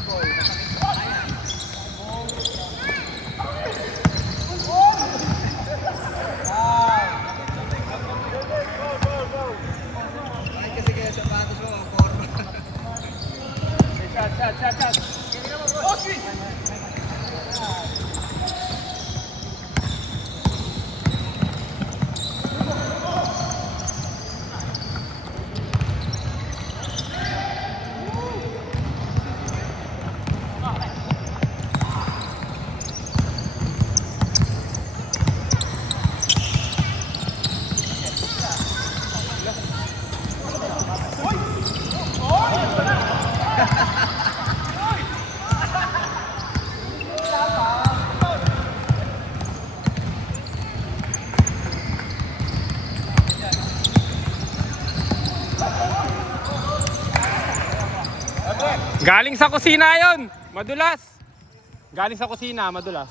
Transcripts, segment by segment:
available. Masakit sa kaya. Bakit kasi kaya sapatos mo, forma? Shot. Galing sa kusina yon, madulas. Galing sa kusina, madulas.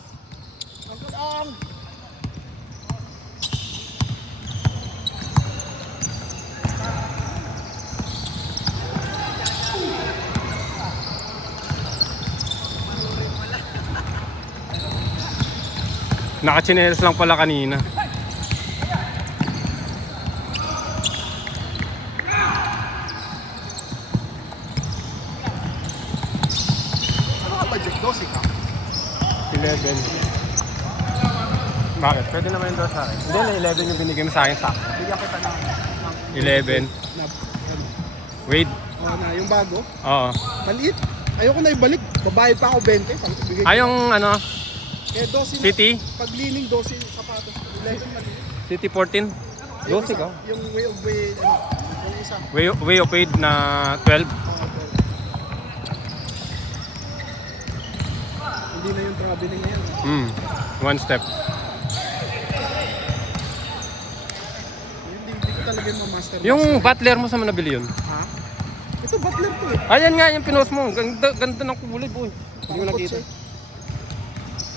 Nakachinelas lang pala kanina. Budget 12 ka? 11. Bakit? Pwede naman yung doon sa akin. Hindi na 11 yung binigay mo sa akin sa Bigyan kita ng 11. ano, Wait. na yung bago. Oo. Maliit. Ayoko na ibalik. Babayad pa ako 20. Bigay Ay, yung ano, kaya 12 City? paglining 12 sapatos. 11 maliit. City 14? 12 ka? Yung way, yung isa. Way of Aid na 12. Hindi na yung traveling ngayon. One step. Hindi ko talaga yung master. Yung Butler mo saan mo nabili yun? Ha? Ito Butler to eh. Ayan nga, yung pinost mo. Ganda ng kulay, boy. Hindi ko nakita.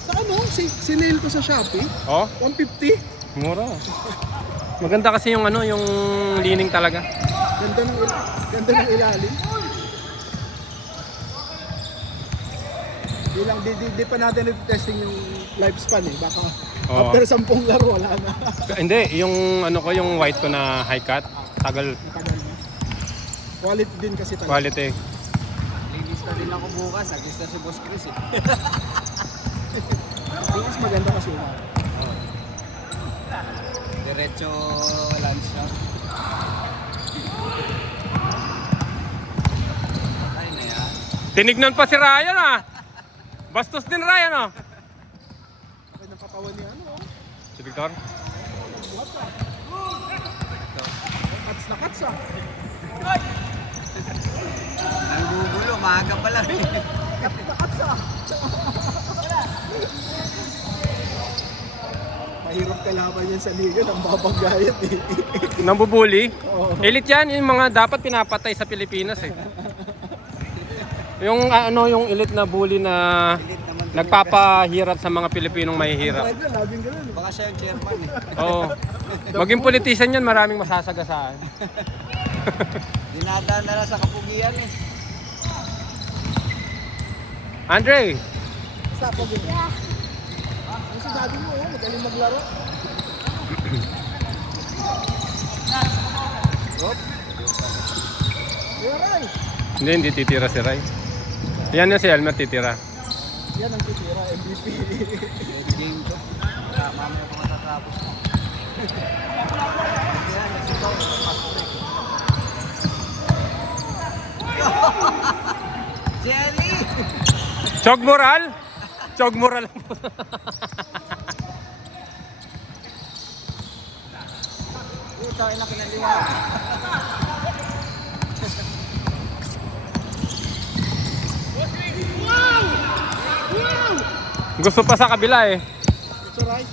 Sa ano? Sinail ko sa Shopee. Oh, 150. mura. Maganda kasi yung ano, yung lining talaga. Ganda ng ilalim. Di pa natin testing yung lifespan eh. Baka Oo. after 10 laro wala na. Hindi, yung ano ko, yung white ko na high cut. Tagal. Matagal na. Quality din kasi talaga. Quality. Lilista din ako bukas. Agista si Boss Chris eh. Mas maganda kasi yun. Diretso lunch na. Ay na yan. Tinignan pa si Ryan ah. Bastos din Ryan ah. Okay ng katawan niya ano. Si Victor? Cuts na cuts ah. Nanggugulo, maaga pa lang. Cuts na cuts ah. Mahirap kalaban yan sa liga ng babagayat eh. Nambubuli? Oo. Elite yan, yung mga dapat pinapatay sa Pilipinas eh. Yung ano, yung elite na bully na Pilit naman. nagpapahirap sa mga Pilipinong mahihirap. Talaga, laging ganun. Baka siya yung chairman eh. Oo. Maging politician yan, maraming masasagasaan. Dinadaan na lang sa kapugian eh. Andre, Stop mo din. Yung si daddy mo, magaling maglaro. Hop. You're right. hindi titira si Ray. Yan na si Elmer titira. Yan ang titira, MVP. Ready game to. Mamaya pa matatapos. Yan, nagsigaw. Jelly! Chog moral? Chog moral. Ito ay nakinalingan. Gusto pa sa kabila eh. It's alright.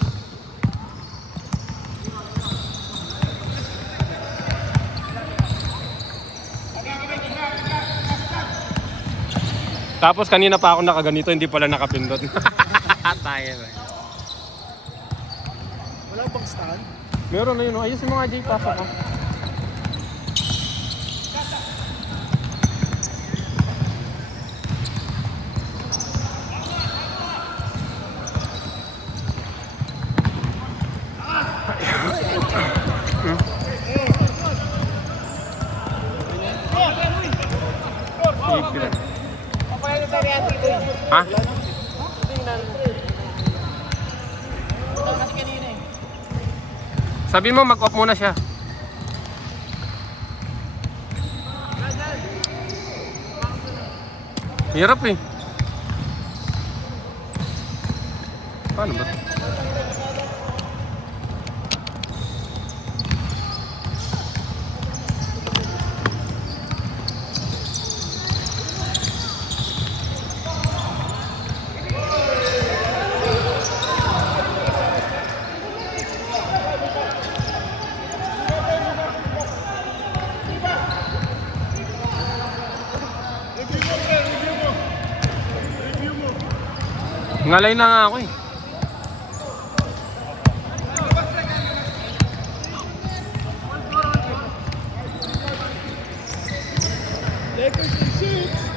Tapos kanina pa ako nakaganito, hindi pala nakapindot. Tayo na. Wala bang stand? Meron na yun, oh. Ayusin mo nga Jay, pasok ko. secret. Papayan na tayo yan dito. Ha? Tingnan. Ito kasi kanina eh. Sabi mo mag-off muna siya. Hirap eh. Paano ba? Ngalay na nga ako eh. Lakers in 6.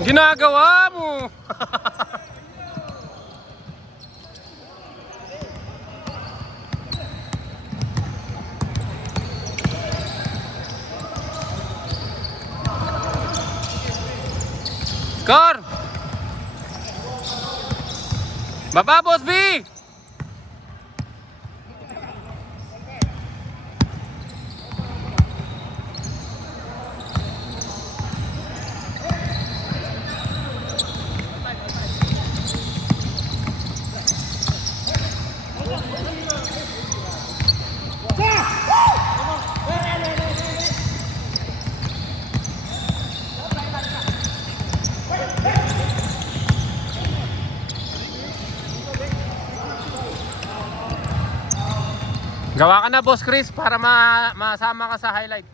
Ginagawa mo! Score! Baba, Boss B! Gawa ka na, Boss Chris, para masama ka sa highlight.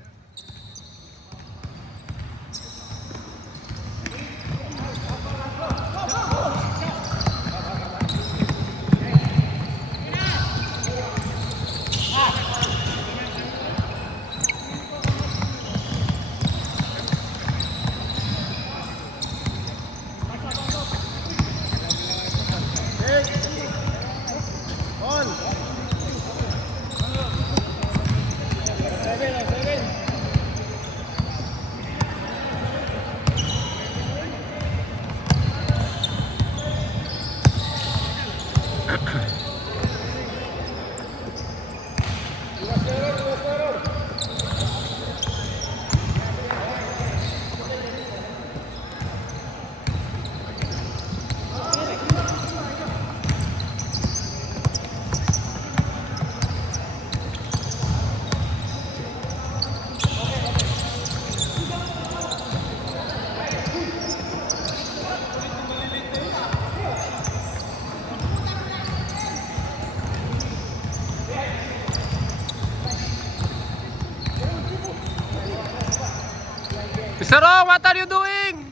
Mr. Ong, what are you doing?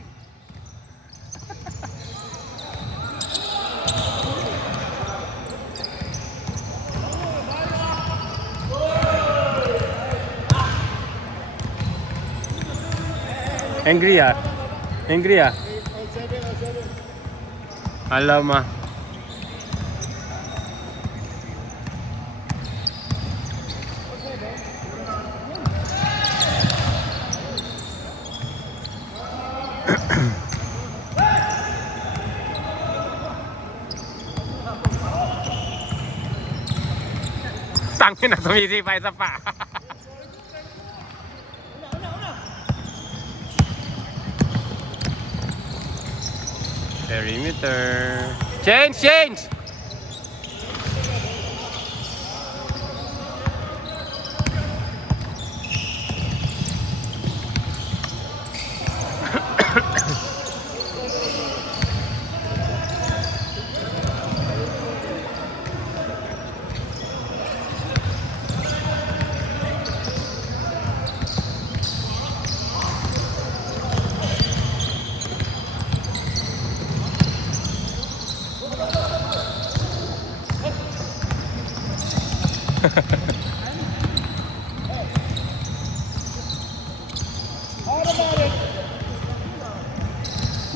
Angry ah. Angry ah. Alam ah. Tangin na sumisipa isa pa. Perimeter. Change, change!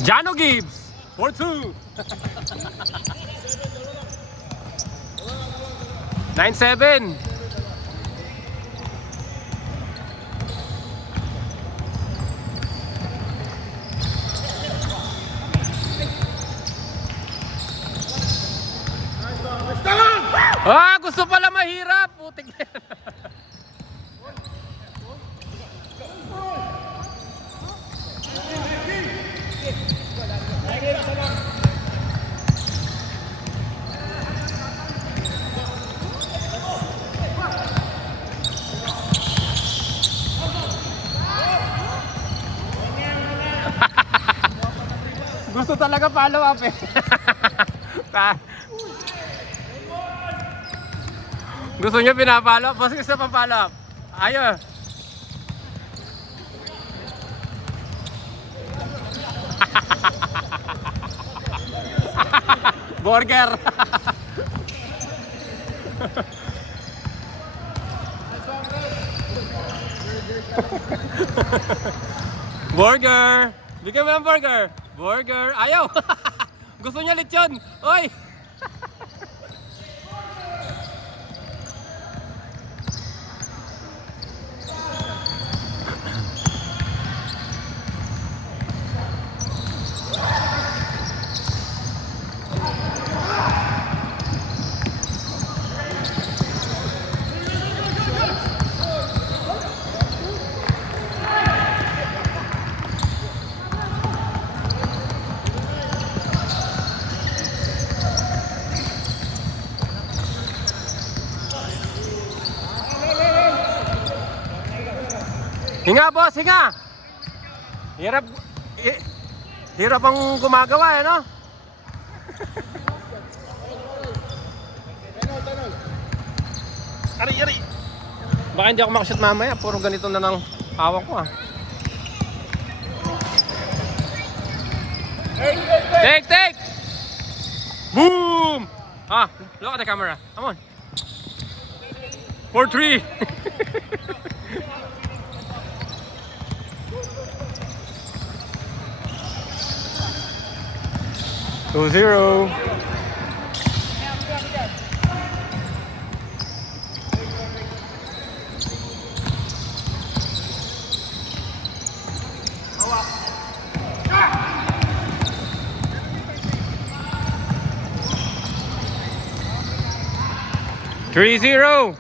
Jano Gibbs for 2. 9-7. Ah, gusto pala mahirap. Putik na yan. Gusto talaga follow up eh. Gusto niya pinapalo up? Mas gusto pang follow up. Ayaw. Burger. Burger. Bigyan mo ng burger. Burger. Ayaw. Gusto niya lechon. Oy. Hinga boss, hinga! Hirap ang gumagawa, no? Ari! Baka hindi ako makashoot mamaya, puro ganito na ng hawak ko Take! Boom! Look at the camera, come on. 4-3! 2-0. Three zero.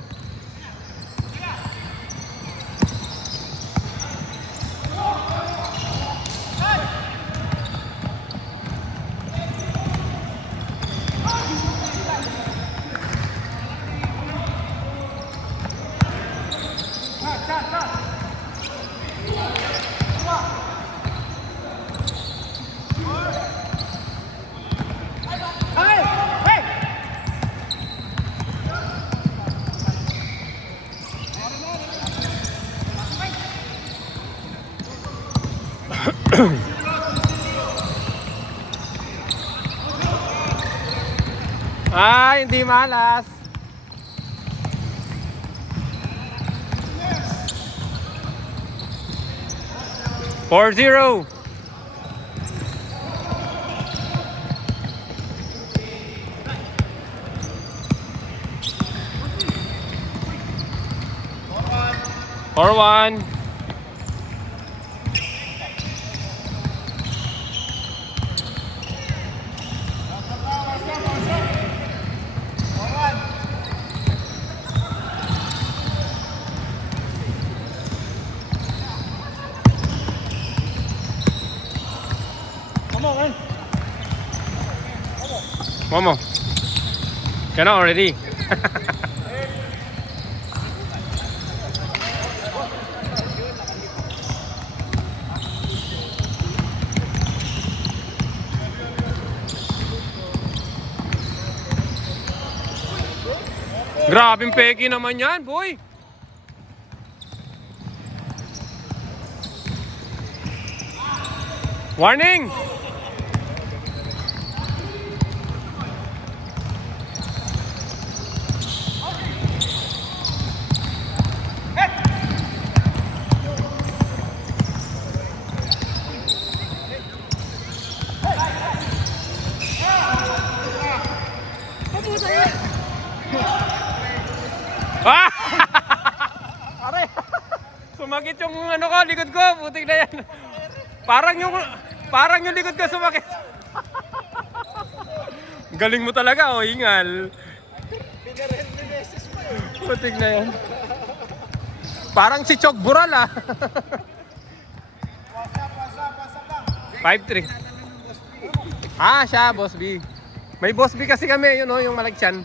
Ay, hindi malas. Four zero. Or one. Momo. Cannot already. Grabing peki naman yan, boy. Warning! Ah! Sumakit yung ano ko, likod ko, putik na yan. Parang yung likod ko sumakit. Galing mo talaga, oh, hingal. Putik na yan. Parang si Chok Bural, ah. 5-3. Ah, siya, Boss B. May Boss B kasi kami, yun, oh, yung malagyan.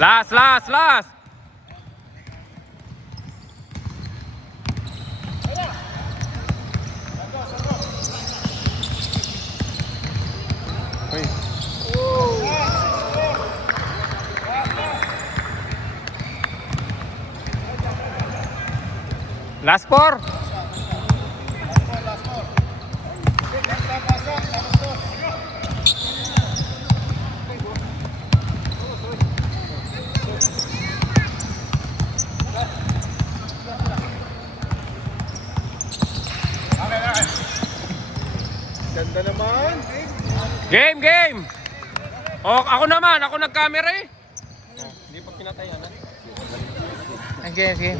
Last. Uy. Last 4. Ganda naman. Game! Oh, ako nag-camera eh. Hindi pa pinatayan, ha? Again.